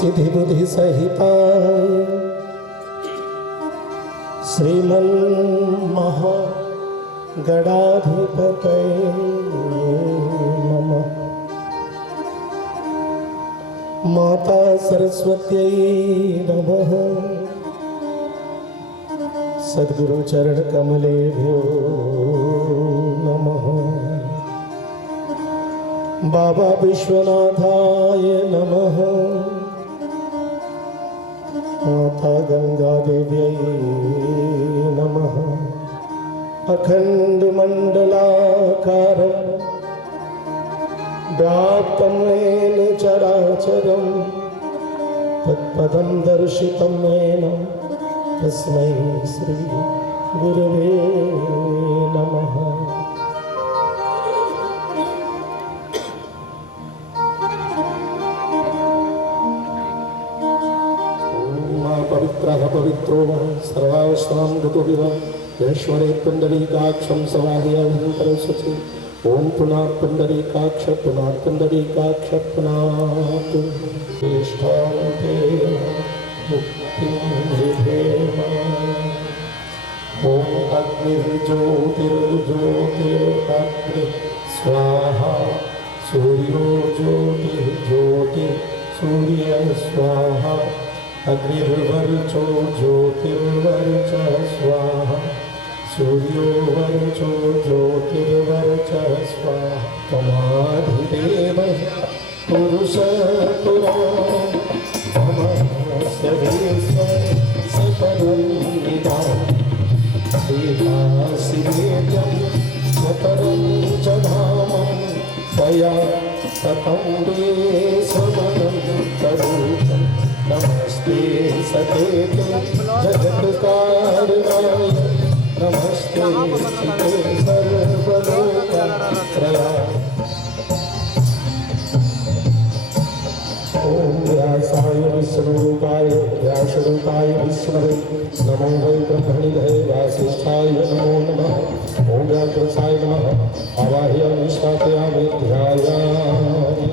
सिद्धि बुद्धि सहिताय श्रीमन महा गणाधिपतये नमः। माता सरस्वत्यै नमः। सद्गुरु चरण कमलेभ्यो नमः। बाबा विश्वनाथाय नमः। माता गंगा देव्यै नमः। अखंड मंडलाकारं व्याप्तं येन चराचरं तत्पदं दर्शितं येन तस्मै श्री गुरवे नमः। पवित्रः पवित्रो सर्वावस्थां गतो विव ईश्वरे पुंडरीकाक्षं समाधियन्तरस्वति। ओम पुनः पुंडरीकाक्ष पुनः पुंडरीकाक्ष पुनः ज्येष्ठान्ते मुक्तिं विधेम। ओम अग्निर्ज्योतिर्ज्योतिरग्नि स्वाहा सूर्यो ज्योतिर्ज्योतिः सूर्य स्वाहा अग्निर्वर्चो ज्योतिर्वर्च स्वाहा सूर्यो वर्चो ज्योतिर्वर्च स्वाहा। त्वमाधिदेवः पुरुषः पुराणः तमस्य सकलं निदानं देवासि वेद्यं स्वतरं च धामं त्वया ततं देशमनं तरूपम्। नमस्ते सतेते जगत्कारणाय नमस्ते सिते सर्वलोकत्रयाय। ओम व्यासाय विष्णुरूपाय व्यासरूपाय विष्णवे नमो वै ब्रह्मणिधे वासिष्ठाय नमो नमः। ओम व्यासाय नमः। आवाह्यामि स्थापयामि ध्यायामि।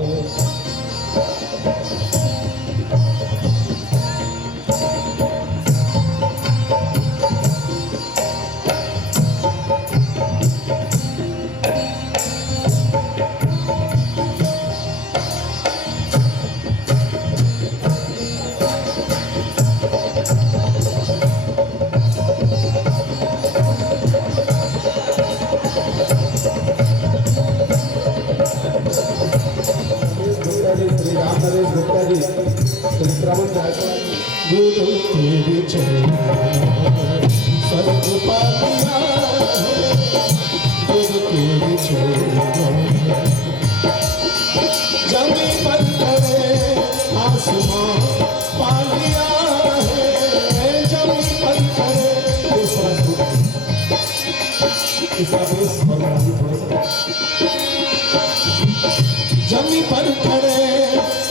जमी पर खड़े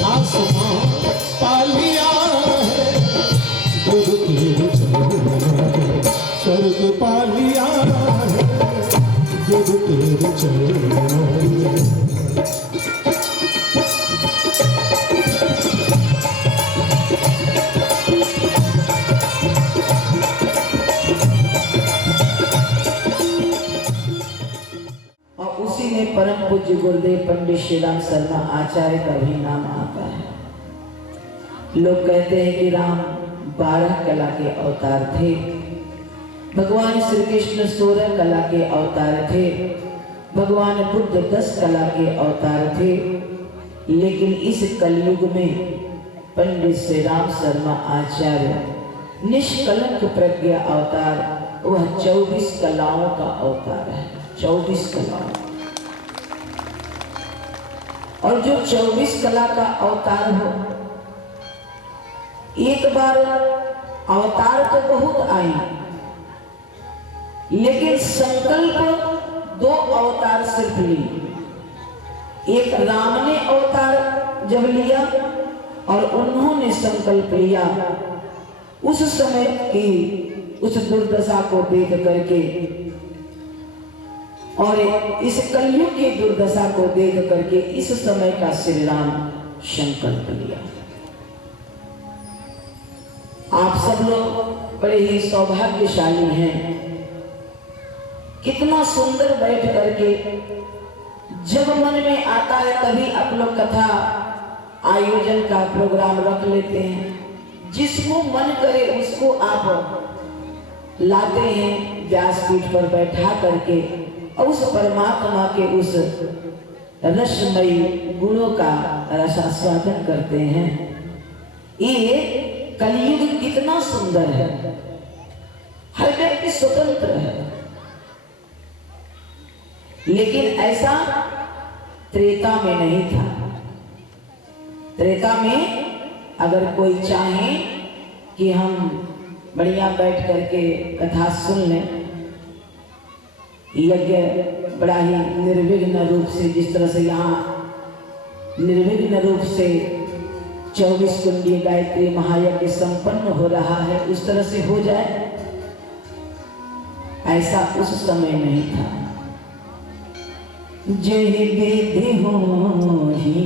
आसमां पालिया है गुरु तीर स्वर्ग पालिया है गुरु तीर परम पूज्य गुरुदेव पंडित श्री राम शर्मा आचार्य का भी नाम आता है। लोग कहते हैं कि राम 12 कला के अवतार थे, भगवान श्री कृष्ण 16 कला के अवतार थे, भगवान बुद्ध 10 कला के अवतार थे, लेकिन इस कलयुग में पंडित श्री राम शर्मा आचार्य निष्कलंक प्रज्ञा अवतार, वह 24 कलाओं का अवतार है। 24 कलाओं, और जो 24 कला का अवतार हो, एक बार अवतार तो बहुत आए, लेकिन संकल्प 2 अवतार सिर्फ लिए। एक राम ने अवतार जब लिया और उन्होंने संकल्प लिया, उस समय की उस दुर्दशा को देख करके और इस कलयुग की दुर्दशा को देख करके इस समय का श्री राम संकल्प लिया। आप सब लोग बड़े ही सौभाग्यशाली हैं। कितना सुंदर बैठ करके जब मन में आता है तभी आप लोग कथा आयोजन का प्रोग्राम रख लेते हैं। जिसको मन करे उसको आप लाते हैं व्यासपीठ पर बैठा करके और उस परमात्मा के उस रसमयी गुणों का रसास्वादन करते हैं। ये कलयुग कितना सुंदर है, हर व्यक्ति स्वतंत्र है, लेकिन ऐसा त्रेता में नहीं था। त्रेता में अगर कोई चाहे कि हम बढ़िया बैठ करके कथा सुन लें, यज्ञ बड़ा ही निर्विघ्न रूप से, जिस तरह से यहाँ निर्विघ्न रूप से 24 कुंडीय गायत्री महायज्ञ संपन्न हो रहा है, उस तरह से हो जाए, ऐसा उस समय नहीं था। जय विधि होहि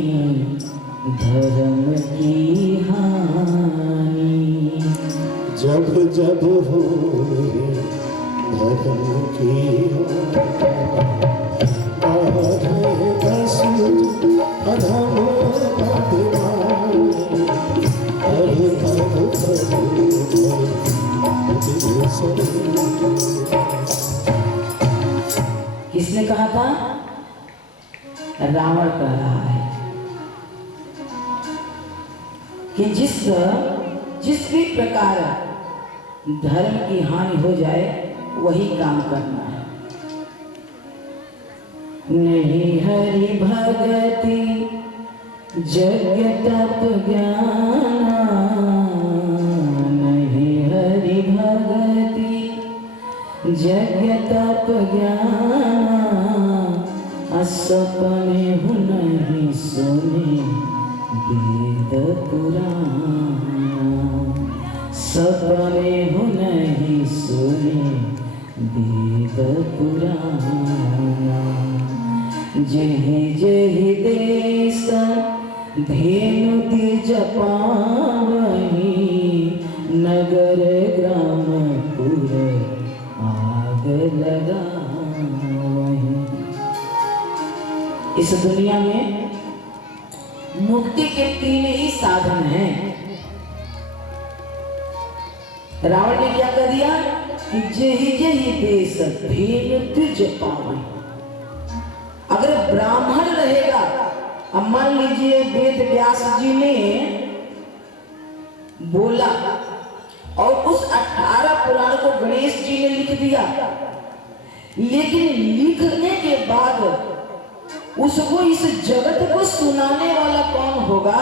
धर्म की हानि, जब जब हो धर्म की अधम किसने कहा था? रावण कह रहा है कि जिस भी प्रकार धर्म की हानि हो जाए वही काम करना है। नहीं हरि भगति जग तप ज्ञान, नहीं हरि भगति जग तप ज्ञान, सपने नहीं सुने वेद पुराण, सपने नहीं सुने वेद पुराण। जहि जहि देश धेनु द्विज पावहि, नगर ग्राम पुर आग लगावहि। इस दुनिया में मुक्ति के 3 ही साधन हैं। रावण ने क्या कर दिया कि जहि जहि देश धेनु द्विज पावहि। अगर ब्राह्मण रहेगा, अब मान लीजिए वेद व्यास जी ने बोला और उस 18 पुराण को गणेश जी ने लिख दिया, लेकिन लिखने के बाद उसको इस जगत को सुनाने वाला कौन होगा?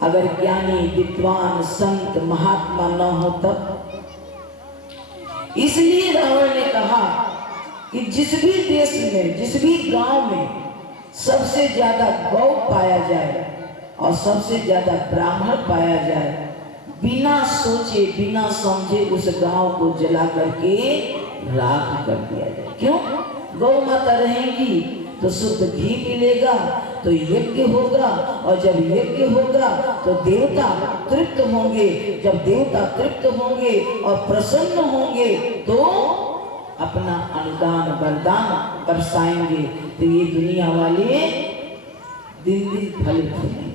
अगर ज्ञानी विद्वान संत महात्मा न हो तब। इसलिए रावण ने कहा कि जिस भी देश में, जिस भी गांव में सबसे ज्यादा गौ पाया जाए और सबसे ज्यादा ब्राह्मण पाया जाए, बिना सोचे बिना समझे उस गांव को जला करके राख कर दिया जाए। क्यों? गौ माता रहेंगी तो शुद्ध घी मिलेगा, तो यज्ञ होगा, और जब यज्ञ होगा तो देवता तृप्त होंगे। जब देवता तृप्त होंगे और प्रसन्न होंगे तो अपना अनुदान वरदान बरसाएंगे, तो ये दुनिया वाले दिन दिन फलित होंगे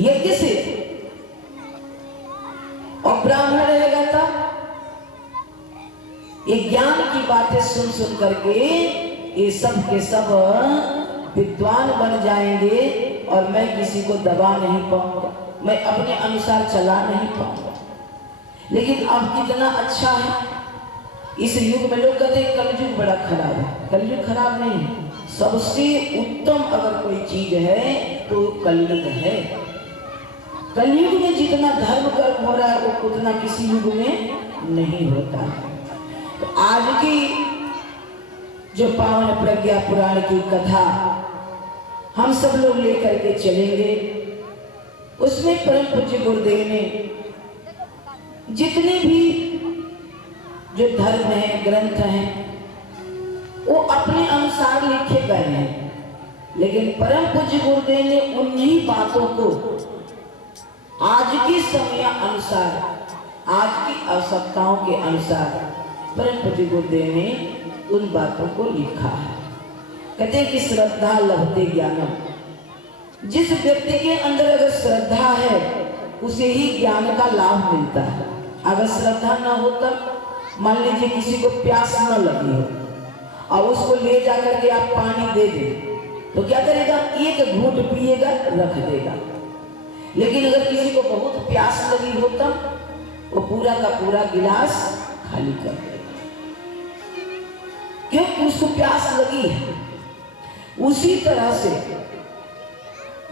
यज्ञ से। और ब्राह्मण रहेगा तब ये ज्ञान की बातें सुन सुन करके ये सब के सब विद्वान बन जाएंगे, और मैं किसी को दबा नहीं पाऊंगा, मैं अपने अनुसार चला नहीं पाऊंगा। लेकिन अब कितना अच्छा है इस युग में। लोग कहते हैं कलयुग बड़ा खराब है। कलयुग खराब नहीं है, सबसे उत्तम अगर कोई चीज है तो कलयुग है। कलयुग में जितना धर्म कर्म हो रहा है वो उतना किसी युग में नहीं होता। तो आज की जो पावन प्रज्ञा पुराण की कथा हम सब लोग लेकर के चलेंगे, उसमें परम पूज्य गुरुदेव ने जितने भी जो धर्म है, ग्रंथ हैं, वो अपने अनुसार लिखे गए हैं, लेकिन परम पूज्य गुरुदेव ने उन्हीं बातों को आज के समय अनुसार, आज की आवश्यकताओं के अनुसार परम पूज्य गुरुदेव ने उन बातों को लिखा है। कहते हैं कि श्रद्धा लभते ज्ञानम। जिस व्यक्ति के अंदर अगर श्रद्धा है उसे ही ज्ञान का लाभ मिलता है। अगर श्रद्धा न हो तब मान लीजिए किसी को प्यास न लगी हो और उसको ले जाकर के आप पानी दे दें तो क्या करेगा? एक घूंट पिएगा, रख देगा। लेकिन अगर किसी को बहुत प्यास लगी हो तब वो पूरा का पूरा गिलास खाली कर देगा, क्योंकि उसको प्यास लगी है। उसी तरह से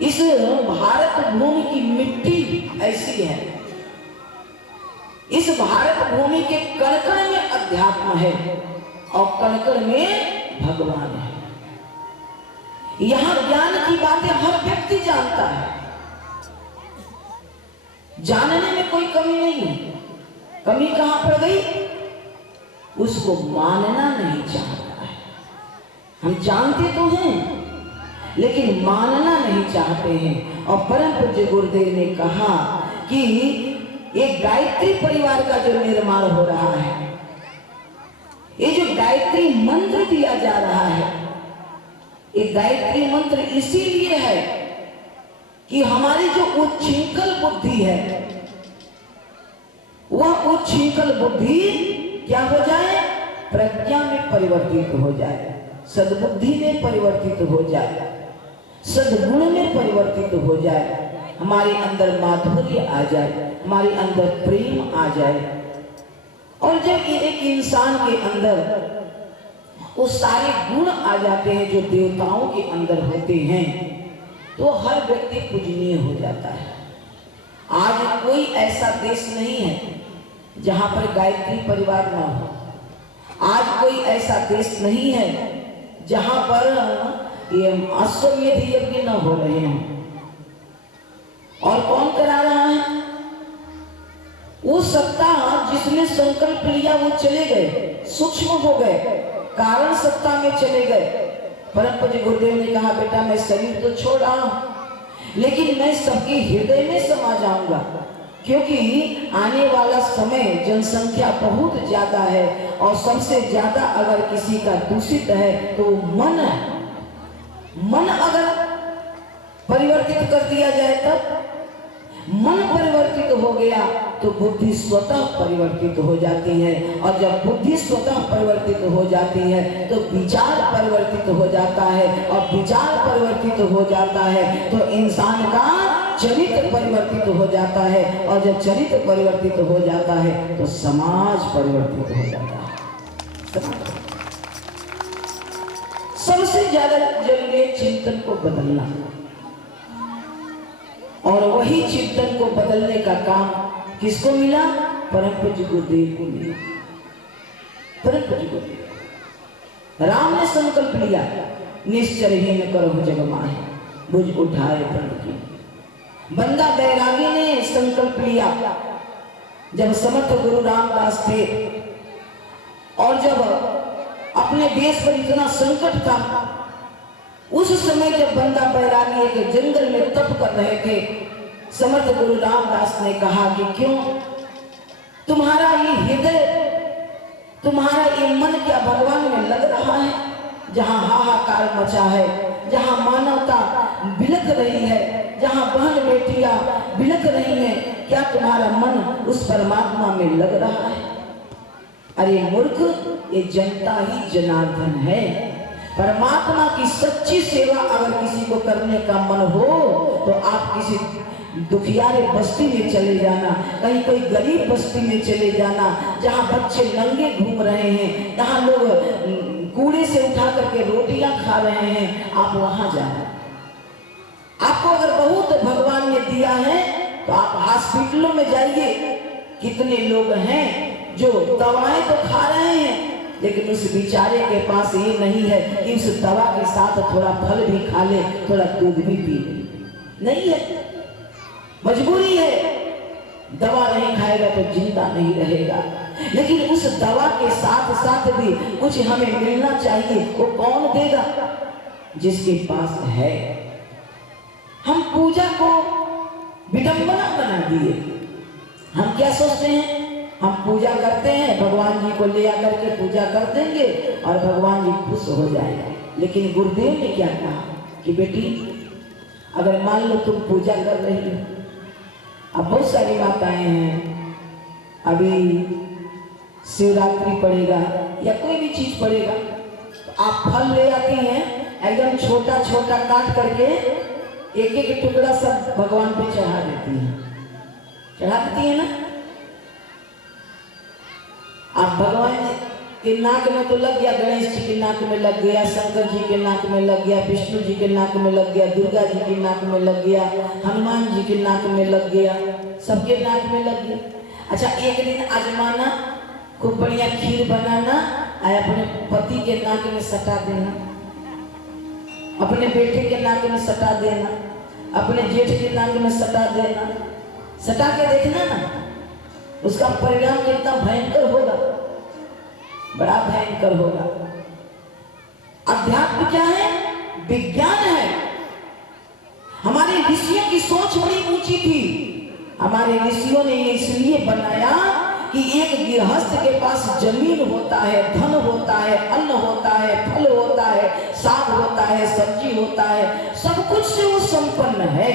इस भारत भूमि की मिट्टी ऐसी है, इस भारत भूमि के कण-कण में अध्यात्म है और कण-कण में भगवान है। यहां ज्ञान की बातें हर व्यक्ति जानता है, जानने में कोई कमी नहीं है। कमी कहां पड़ गई? उसको मानना नहीं चाहता है। हम जानते तो हैं लेकिन मानना नहीं चाहते हैं। और परम पूज्य गुरुदेव ने कहा कि एक गायत्री परिवार का जो निर्माण हो रहा है, ये जो गायत्री मंत्र दिया जा रहा है, ये गायत्री मंत्र इसीलिए है कि हमारी जो उच्छृंखल बुद्धि है वह उच्छृंखल बुद्धि क्या हो जाए? प्रज्ञा में परिवर्तित हो जाए, सद्बुद्धि में परिवर्तित हो जाए, सद्गुण में परिवर्तित हो जाए, हमारे अंदर माधुर्य आ जाए, हमारे अंदर प्रेम आ जाए। और जब एक इंसान के अंदर वो सारे गुण आ जाते हैं जो देवताओं के अंदर होते हैं तो हर व्यक्ति पूजनीय हो जाता है। आज कोई ऐसा देश नहीं है जहां पर गायत्री परिवार ना हो। आज कोई ऐसा देश नहीं है जहां पर ये अश्वमेध यज्ञ न हो रहे हैं। और कौन करा रहा है? वो सत्ता जिसने संकल्प लिया वो चले गए, सूक्ष्म हो गए, कारण सत्ता में चले गए। परम पूज्य गुरुदेव ने कहा बेटा मैं शरीर तो छोड़ रहा हूं लेकिन मैं सबके हृदय में समा जाऊंगा, क्योंकि आने वाला समय जनसंख्या बहुत ज्यादा है और सबसे ज्यादा अगर किसी का दूषित है तो मन है। मन अगर परिवर्तित कर दिया जाए तब मन परिवर्तित हो गया तो बुद्धि स्वतः परिवर्तित हो जाती है, और जब बुद्धि स्वतः परिवर्तित हो जाती है तो विचार परिवर्तित हो जाता है, और विचार परिवर्तित हो जाता है तो इंसान का चरित्र परिवर्तित हो जाता है, और जब चरित्र परिवर्तित हो जाता है तो समाज परिवर्तित हो जाता है। सबसे ज्यादा जरूरी है चिंतन को बदलना, और वही चिंतन को बदलने का काम किसको मिला? परम पूज्य गुरुदेव को मिला। परम पूज्य गुरुदेव राम ने संकल्प लिया, निश्चरहीन करो जग माहे, बुझ उठाए प्रण की। बंदा बैरागी ने संकल्प लिया जब समर्थ गुरु रामदास थे और जब अपने देश पर इतना संकट था, उस समय जब बंदा बैरागी एक जंगल में तप कर रहे थे, समर्थ गुरु रामदास ने कहा कि क्यों तुम्हारा ये हृदय, तुम्हारा ये मन क्या भगवान में लग रहा है? जहां हाहाकार मचा है, जहां मानवता बिलख रही है, जहां बहन बेटियां बिलख रही हैं, क्या तुम्हारा मन उस परमात्मा में लग रहा है? अरे मूर्ख, ये जनता ही जनार्दन है। परमात्मा की सच्ची सेवा अगर किसी को करने का मन हो तो आप किसी दुखियारे बस्ती में चले जाना, कहीं कोई गरीब बस्ती में चले जाना, जहां बच्चे नंगे घूम रहे हैं, जहां लोग कूड़े से उठा करके रोटियां खा रहे हैं, आप वहां जाना। आपको अगर बहुत भगवान ने दिया है तो आप हॉस्पिटलों में जाइए। कितने लोग हैं जो दवाएं तो खा रहे हैं लेकिन उस बेचारे के पास ये नहीं है कि उस दवा के साथ थोड़ा फल भी खा ले, थोड़ा दूध भी पी ले। नहीं है, मजबूरी है, दवा नहीं खाएगा तो जिंदा नहीं रहेगा। लेकिन उस दवा के साथ साथ भी कुछ हमें मिलना चाहिए। वो कौन देगा? जिसके पास है। हम पूजा को विडंबना बना दिए। हम क्या सोचते हैं, हम पूजा करते हैं, भगवान जी को ले आकर के पूजा कर देंगे और भगवान जी खुश हो जाएंगे। लेकिन गुरुदेव ने क्या कहा कि बेटी, अगर मान लो तुम पूजा कर रही हो, अब बहुत सारी माताएं हैं, अभी शिवरात्रि पड़ेगा या कोई भी चीज पड़ेगा, तो आप फल ले आती हैं, एकदम छोटा छोटा काट करके एक एक टुकड़ा सब भगवान पे चढ़ा देती हैं, चढ़ा देती है ना। आप भगवान के नाक में तो लग गया, गणेश जी के नाक में लग गया, शंकर जी के नाक में लग गया, विष्णु जी के नाक में लग गया, दुर्गा जी के नाक में लग गया, हनुमान जी के नाक में लग गया, सबके नाक में लग गया। अच्छा, एक दिन आजमाना, खूब बढ़िया खीर बनाना और अपने पति के नाक में सटा देना, अपने बेटे के नाक में सटा देना, अपने जेठ के नाक में सटा देना, सटा के देखना ना, उसका परिणाम कितना भयंकर होगा, बड़ा भयंकर होगा। अध्यात्म क्या है? विज्ञान है। हमारे ऋषियों की सोच बड़ी ऊंची थी। हमारे ऋषियों ने ये इसलिए बनाया कि एक गृहस्थ के पास जमीन होता है, धन होता है, अन्न होता है, फल होता है, साग होता है, सब्जी होता है, सब कुछ से वो संपन्न है।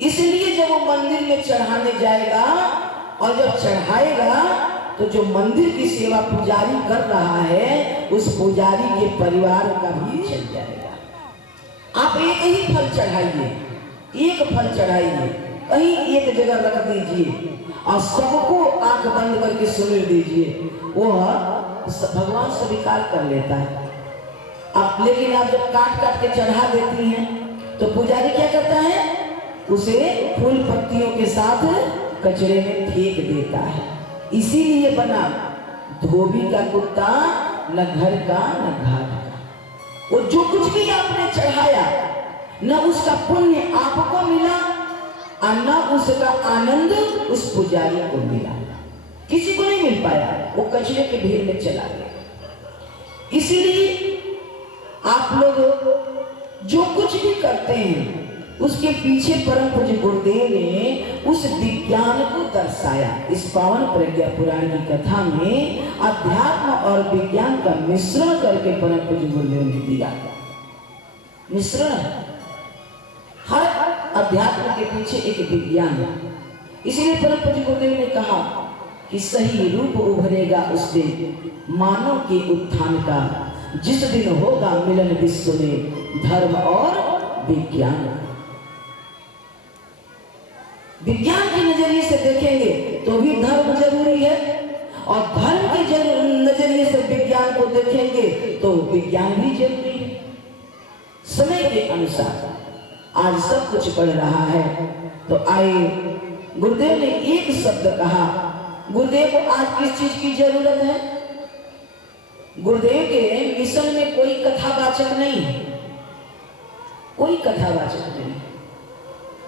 इसलिए जब वो मंदिर में चढ़ाने जाएगा और जब चढ़ाएगा तो जो मंदिर की सेवा पुजारी कर रहा है, उस पुजारी के परिवार का भी चल जाएगा। आप एक ही फल चढ़ाइए, एक फल चढ़ाइए, कहीं एक जगह रख दीजिए और सबको आंख बंद करके सुन दीजिए, वो भगवान स्वीकार कर लेता है। आप लेकिन आप जब काट काट के चढ़ा देती हैं तो पुजारी क्या करता है? उसे फूल पत्तियों के साथ कचरे में फेंक देता है। इसीलिए बना धोबी का कुत्ता, न घर का न घाट का। वो जो कुछ भी आपने चढ़ाया, न उसका पुण्य आपको मिला और न उसका आनंद उस पुजारी को मिला, किसी को नहीं मिल पाया, वो कचरे के ढेर में चला गया। इसीलिए आप लोग जो कुछ भी करते हैं उसके पीछे परम पूज्य गुरुदेव ने उस विज्ञान को दर्शाया। इस पावन प्रज्ञा पुराण की कथा में अध्यात्म और विज्ञान का मिश्रण करके परम पूज्य गुरुदेव ने दिया। मिश्रण, हर अध्यात्म के पीछे एक विज्ञान है। इसलिए परम पूज्य गुरुदेव ने कहा कि सही रूप उभरेगा उस दिन मानव के उत्थान का, जिस दिन होगा मिलन विश्व में धर्म और विज्ञान। विज्ञान के नजरिए से देखेंगे तो भी धर्म जरूरी है और धर्म के नजरिए से विज्ञान को देखेंगे तो विज्ञान भी जरूरी है। समय के अनुसार आज सब कुछ बढ़ रहा है, तो आए गुरुदेव ने एक शब्द कहा। गुरुदेव को आज किस चीज की जरूरत है? गुरुदेव के मिशन में कोई कथावाचक नहीं है, कोई कथावाचक नहीं।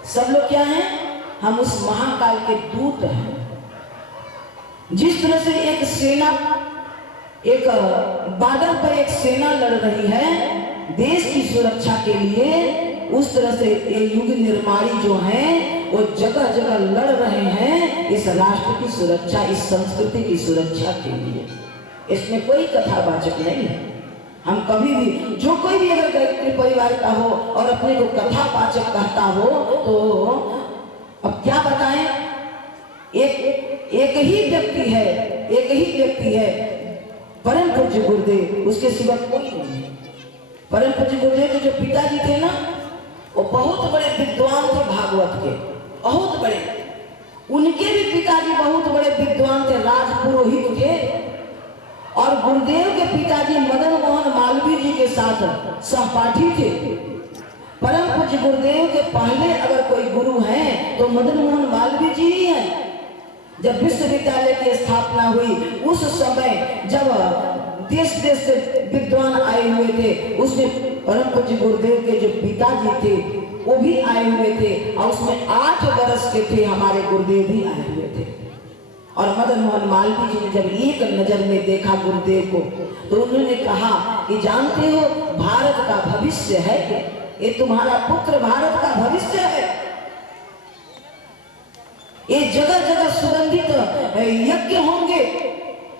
सब लोग क्या हैं? हम उस महाकाल के दूत हैं। जिस तरह से एक सेना, एक बॉर्डर पर एक सेना लड़ रही है देश की सुरक्षा के लिए, उस तरह से ये युग निर्माणी जो हैं वो जगह जगह लड़ रहे हैं इस राष्ट्र की सुरक्षा, इस संस्कृति की सुरक्षा के लिए। इसमें कोई कथावाचक नहीं है। हम कभी भी, जो कोई भी अगर गायत्री परिवार का हो और अपने को कथावाचक कहता हो तो अब क्या बताएं? एक ही व्यक्ति है, एक ही व्यक्ति है, परम पूज्य गुरुदेव, उसके सिवा कोई नहीं है। परम पूज्य गुरुदेव के जो पिताजी थे ना, वो बहुत बड़े विद्वान थे, भागवत के बहुत बड़े। उनके भी पिताजी बहुत बड़े विद्वान थे, राजपुरोहित थे। और गुरुदेव के पिताजी मदन मोहन मालवीय जी के साथ सहपाठी थे। परम पूज्य गुरुदेव के पहले अगर कोई गुरु हैं तो मदन मोहन मालवीय जी ही हैं। जब विश्वविद्यालय की स्थापना हुई उस समय जब देश देश से विद्वान आए हुए थे, उसमें परम पूज्य गुरुदेव के जो पिताजी थे वो भी आए हुए थे और उसमें 8 वर्ष के थे हमारे गुरुदेव भी आए हुए थे। और मदन मोहन मालवीय जी ने जब एक नजर में देखा गुरुदेव को तो उन्होंने कहा कि जानते हो भारत का भविष्य है, ये तुम्हारा पुत्र भारत का भविष्य है। ये जगह जगह सुगंधित यज्ञ होंगे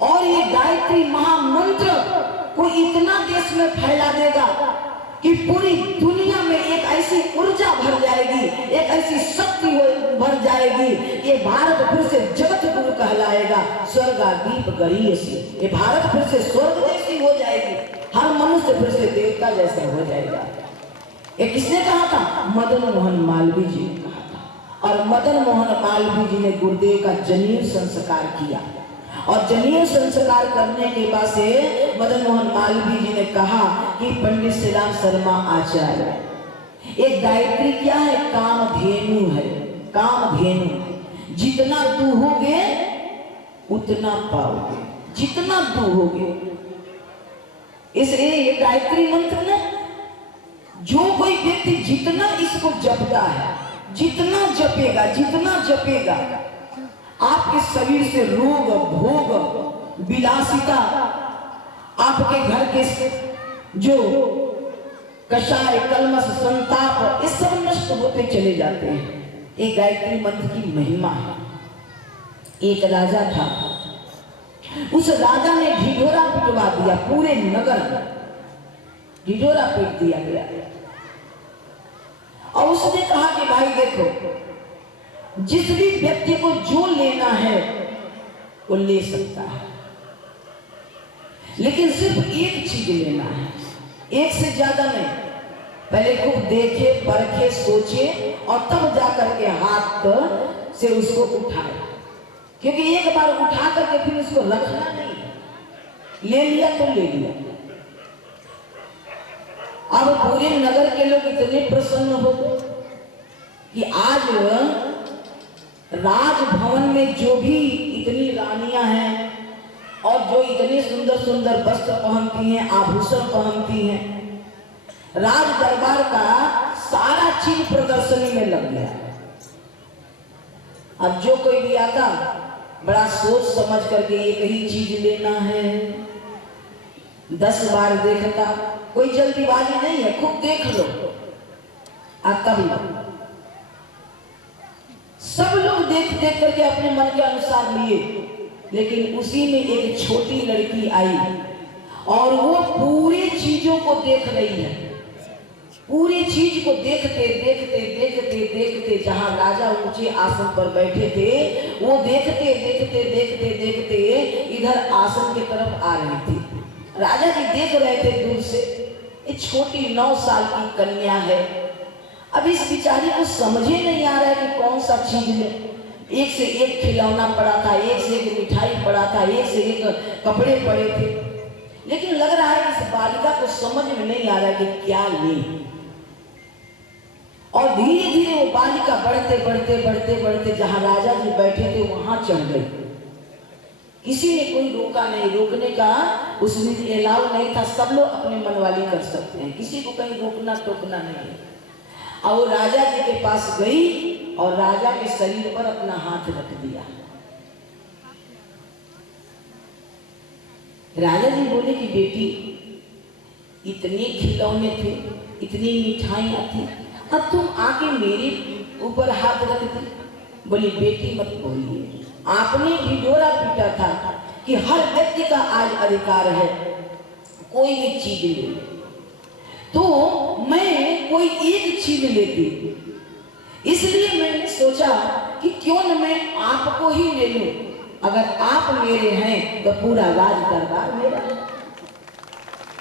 और ये गायत्री महामंत्र को इतना देश में फैला देगा कि पूरी दुनिया में एक ऐसी ऊर्जा भर जाएगी, एक ऐसी शक्ति भर जाएगी। ये भारत फिर से जगत गुरु कहलाएगा। स्वर्गादीप गरीयसी, ये भारत फिर से स्वर्ग जैसी हो जाएगी, हर मनुष्य फिर से देवता जैसा हो जाएगा। ये किसने कहा था? मदन मोहन मालवीय जी ने कहा था। और मदन मोहन मालवीय जी ने गुरुदेव का जनेऊ संस्कार किया और जनेऊ संस्कार करने के बाद से मदन मोहन मालवीय जी ने कहा कि पंडित श्री राम शर्मा आचार्य, एक गायत्री क्या है? कामधेनु है। कामधेनु, जितना दूहोगे उतना पाओगे, जितना दूहोगे। इसलिए ये गायत्री मंत्र ने जो कोई व्यक्ति जितना इसको जपता है, जितना जपेगा, जितना जपेगा, आपके शरीर से रोग भोग विलासिता, आपके घर के जो कषाय कलमश संताप, ये सब नष्ट होते चले जाते हैं। एक गायत्री मंत्र की महिमा है। एक राजा था, उस राजा ने ढिढोरा पिटवा दिया, पूरे नगर में ढिढोरा पीट दिया गया। और उसने कहा कि भाई देखो, जिस भी व्यक्ति को जो लेना है वो ले सकता है, लेकिन सिर्फ एक चीज लेना है, एक से ज्यादा नहीं। पहले खूब देखे, परखे, सोचे और तब जाकर के हाथ से उसको उठाए, क्योंकि एक बार उठा करके फिर उसको रखना नहीं। ले लिया तो ले लिया। अब पूरे नगर के लोग इतने प्रसन्न हो गए कि आज राजभवन में जो भी इतनी रानियां हैं और जो इतने सुंदर सुंदर वस्त्र पहनती हैं, आभूषण पहनती हैं, राज दरबार का सारा चीज प्रदर्शनी में लग गया। अब जो कोई भी आता बड़ा सोच समझ करके एक ही चीज लेना है, 10 बार देखता, कोई जल्दीबाजी नहीं है, खूब देख लो। तब सब लोग देख देख करके अपने मन के अनुसार लिए, लेकिन उसी में एक छोटी लड़की आई और वो पूरी चीजों को देख रही है। पूरी चीज को देखते देखते देखते देखते, जहां राजा ऊंचे आसन पर बैठे थे, वो देखते देखते देखते देखते इधर आसन की तरफ आ रही थी। राजा जी देख रहे थे दूर से, एक छोटी 9 साल की कन्या है। अब इस बिचारी को समझे नहीं आ रहा है कि कौन सा चीज ले। एक से एक खिलौना पड़ा था, एक से एक मिठाई पड़ा था, एक से एक कपड़े पड़े थे, लेकिन लग रहा है कि इस बालिका को समझ में नहीं आ रहा है कि क्या ले। और धीरे धीरे वो बालिका बढ़ते बढ़ते बढ़ते बढ़ते जहां राजा जी बैठे थे वहां चढ़ गई। किसी ने कोई रोका नहीं, रोकने का उसमें अलाउ नहीं था। सब लोग अपने मनवाली कर सकते हैं, किसी को कहीं रोकना टोकना नहीं। और वो राजा जी के पास गई और राजा के शरीर पर अपना हाथ रख दिया। राजा जी बोले कि बेटी, इतने खिलौने थे, इतनी मिठाइयां थी, अब तुम आके मेरे ऊपर हाथ रख दी। बोली बेटी मत बोलिए, आपने ढिढोरा पीटा था कि हर व्यक्ति का आज अधिकार है कोई भी चीज ले, तो मैं कोई एक चीज लेती, इसलिए मैंने सोचा कि क्यों न मैं आपको ही ले लूं। अगर आप मेरे हैं तो पूरा राज दरबार मेरा,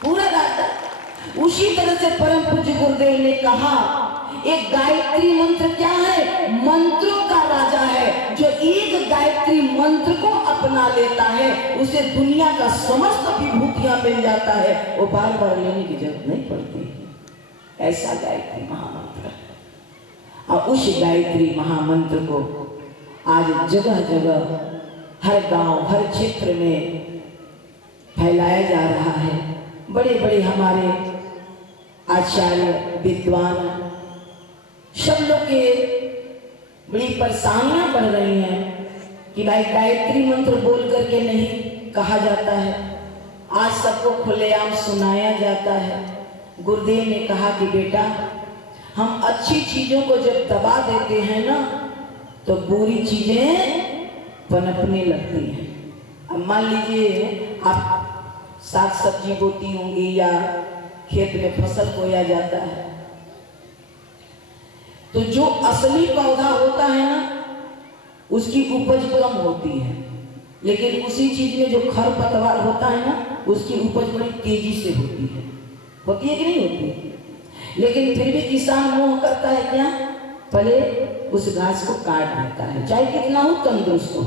पूरा राज। उसी तरह से परम पूज्य गुरुदेव ने कहा, एक गायत्री मंत्र क्या है? मंत्रों का राजा है। जो एक गायत्री मंत्र को अपना लेता है उसे दुनिया का समस्त विभूतियां मिल जाता है, वो बार बार लेने की जरूरत नहीं पड़ती। ऐसा गायत्री महामंत्र है। और उस गायत्री महामंत्र को आज जगह जगह, हर गांव, हर क्षेत्र में फैलाया जा रहा है। बड़े बड़े हमारे आचार्य, विद्वान, सब लोग के बड़ी परेशानियां बढ़ रही हैं कि भाई गायत्री मंत्र बोल करके नहीं कहा जाता है, आज सबको खुलेआम सुनाया जाता है। गुरुदेव ने कहा कि बेटा, हम अच्छी चीजों को जब दबा देते हैं ना, तो बुरी चीजें पनपने लगती हैं। अब मान लीजिए आप साग सब्जी बोती होंगी या खेत में फसल बोया जाता है, तो जो असली पौधा होता है ना उसकी उपज कम होती है, लेकिन उसी चीज में जो खरपतवार होता है ना उसकी उपज बड़ी तेजी से होती है कि नहीं होती? लेकिन फिर भी किसान मोह करता है क्या, पहले उस घास को काट देता है, चाहे कितना हो तंदुरुस्त हो,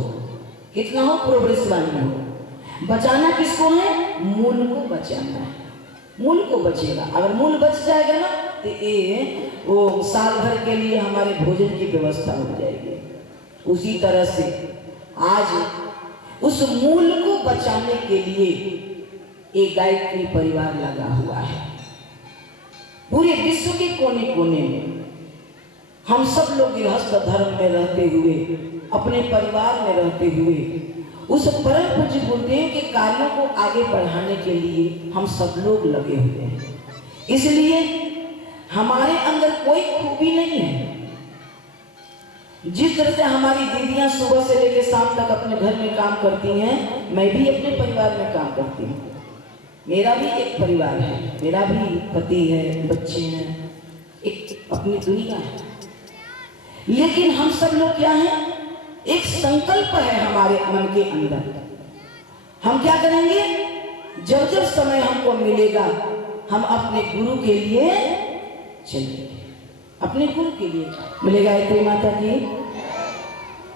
कितना हो प्रोग्रेसवान हो। बचाना किसको है? मूल को बचाना है। मूल को बचेगा, अगर मूल बच जाएगा ना तो ये वो साल भर के लिए हमारे भोजन की व्यवस्था हो जाएगी। उसी तरह से आज उस मूल को बचाने के लिए एक गायत्री परिवार लगा हुआ है। पूरे विश्व के कोने कोने में हम सब लोग गृहस्थ धर्म में रहते हुए, अपने परिवार में रहते हुए उस परम पूज्य गुरुदेव के कार्यों को आगे बढ़ाने के लिए हम सब लोग लगे हुए हैं। इसलिए हमारे अंदर कोई खूबी नहीं है। जिस तरह से हमारी दीदियां सुबह से लेकर शाम तक अपने घर में काम करती हैं, मैं भी अपने परिवार में काम करती हूँ। मेरा भी एक परिवार है, मेरा भी पति है, बच्चे हैं, एक अपनी दुनिया है। लेकिन हम सब लोग क्या हैं? एक संकल्प है हमारे मन के अंदर। हम क्या करेंगे? जब जब समय हमको मिलेगा हम अपने गुरु के लिए चलेंगे, अपने गुरु के लिए मिलेगा। गायत्री माता की